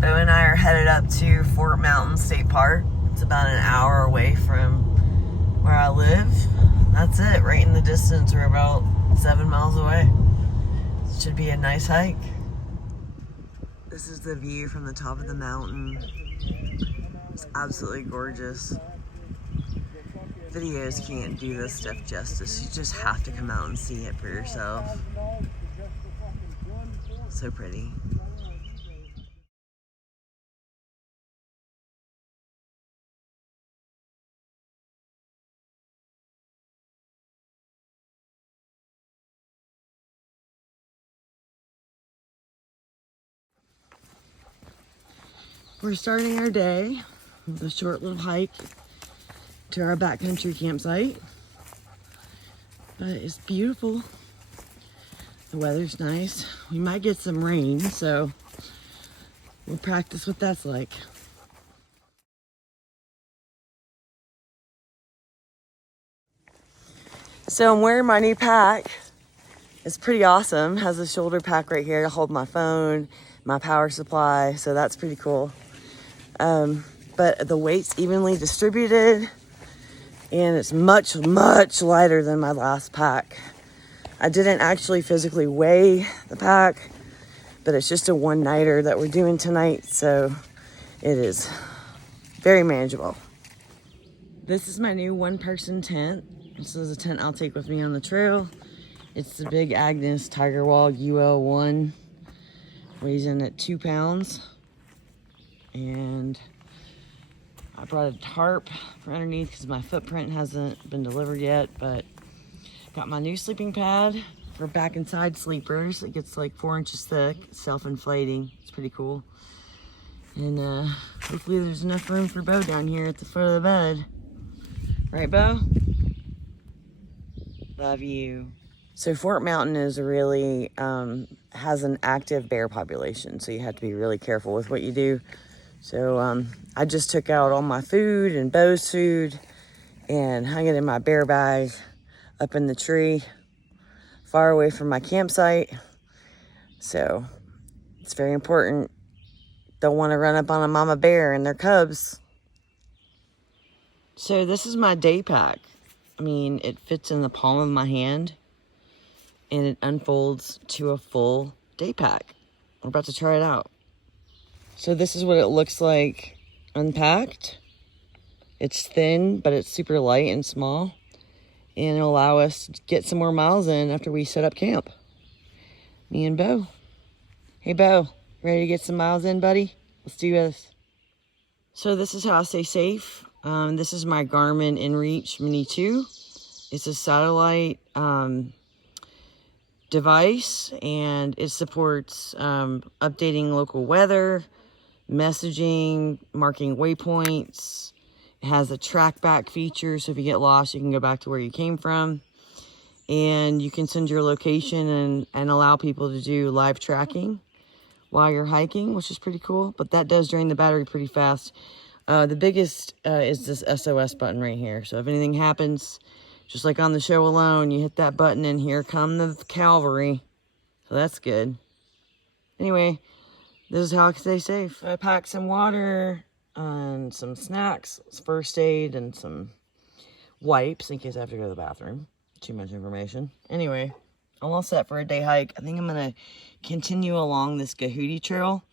Bo and I are headed up to Fort Mountain State Park. It's about an hour away from where I live. That's it, right in the distance. We're about 7 miles away. It should be a nice hike. This is the view from the top of the mountain. It's absolutely gorgeous. Videos can't do this stuff justice. You just have to come out and see it for yourself. So pretty. We're starting our day with a short little hike to our backcountry campsite. But it's beautiful. The weather's nice. We might get some rain, so we'll practice what that's like. So I'm wearing my new pack. It's pretty awesome. It has a shoulder pack right here to hold my phone, my power supply, so that's pretty cool. But the weight's evenly distributed and it's much, much lighter than my last pack. I didn't actually physically weigh the pack, but it's just a one-nighter that we're doing tonight, so it is very manageable. This is my new one-person tent. This is a tent I'll take with me on the trail. It's the Big Agnes Tiger Wall UL1. Weighs in at 2 pounds. And I brought a tarp for underneath because my footprint hasn't been delivered yet, but got my new sleeping pad for back and side sleepers. It gets like 4 inches thick, self-inflating. It's pretty cool. And hopefully there's enough room for Bo down here at the foot of the bed. Right, Bo? Love you. So Fort Mountain is really, has an active bear population, so you have to be really careful with what you do. So I just took out all my food and Bo's food and hung it in my bear bag up in the tree, far away from my campsite. So it's very important. Don't want to run up on a mama bear and their cubs. So this is my day pack. I mean, it fits in the palm of my hand and it unfolds to a full day pack. We're about to try it out. So this is what it looks like unpacked. It's thin, but it's super light and small. And it'll allow us to get some more miles in after we set up camp. Me and Bo. Hey, Bo, ready to get some miles in, buddy? Let's do this. So this is how I stay safe. This is my Garmin InReach Mini 2. It's a satellite device, and it supports updating local weather, messaging, marking waypoints. It has a track back feature, so if you get lost, you can go back to where you came from. And you can send your location and allow people to do live tracking while you're hiking, which is pretty cool. But that does drain the battery pretty fast. The biggest is this SOS button right here. So if anything happens, just like on the show Alone, you hit that button and here come the cavalry. So that's good. Anyway, this is how I can stay safe. I packed some water and some snacks, first aid, and some wipes in case I have to go to the bathroom. Too much information. Anyway, I'm all set for a day hike. I think I'm going to continue along this Gahuti Trail.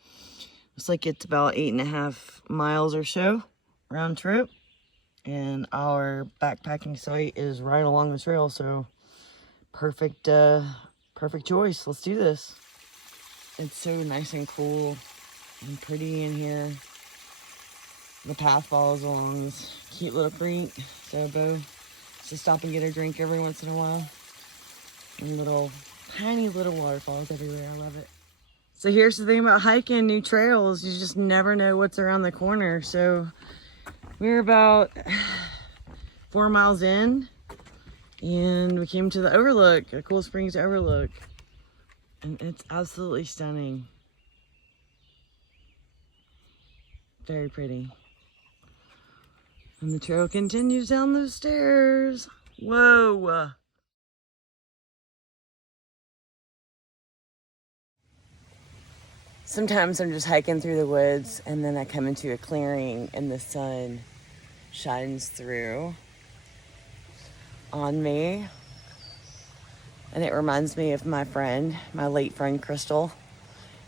Looks like it's about 8.5 miles or so round trip. And our backpacking site is right along the trail, so perfect choice. Let's do this. It's so nice and cool and pretty in here. The path follows along this cute little creek, so Bo to stop and get a drink every once in a while. And little, tiny little waterfalls everywhere. I love it. So here's the thing about hiking new trails. You just never know what's around the corner. So we're about 4 miles in and we came to the overlook, a Cool Springs overlook. And it's absolutely stunning. Very pretty. And the trail continues down those stairs. Whoa. Sometimes I'm just hiking through the woods and then I come into a clearing and the sun shines through on me. And it reminds me of my friend, my late friend Crystal.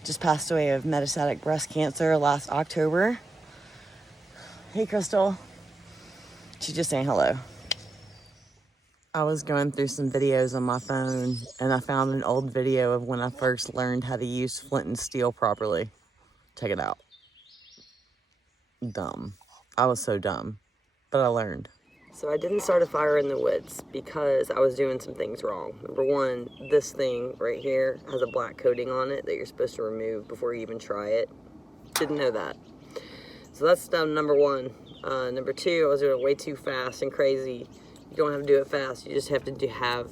Just passed away of metastatic breast cancer last October. Hey Crystal. She's just saying hello. I was going through some videos on my phone and I found an old video of when I first learned how to use flint and steel properly. Check it out. Dumb. I was so dumb, but I learned. So I didn't start a fire in the woods because I was doing some things wrong. Number one, this thing right here has a black coating on it that you're supposed to remove before you even try it. Didn't know that. So that's number one. Number two, I was doing it way too fast and crazy. You don't have to do it fast. You just have to have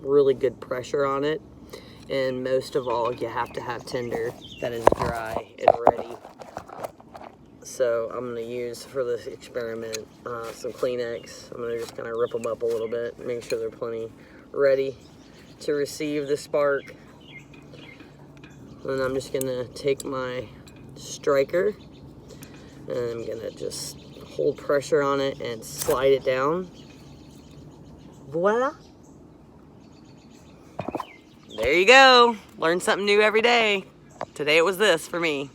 really good pressure on it. And most of all, you have to have tinder that is dry and ready. So I'm going to use for this experiment some Kleenex. I'm going to just kind of rip them up a little bit, make sure they're plenty ready to receive the spark. And I'm just going to take my striker and I'm going to just hold pressure on it and slide it down. Voila. There you go. Learn something new every day. Today it was this for me.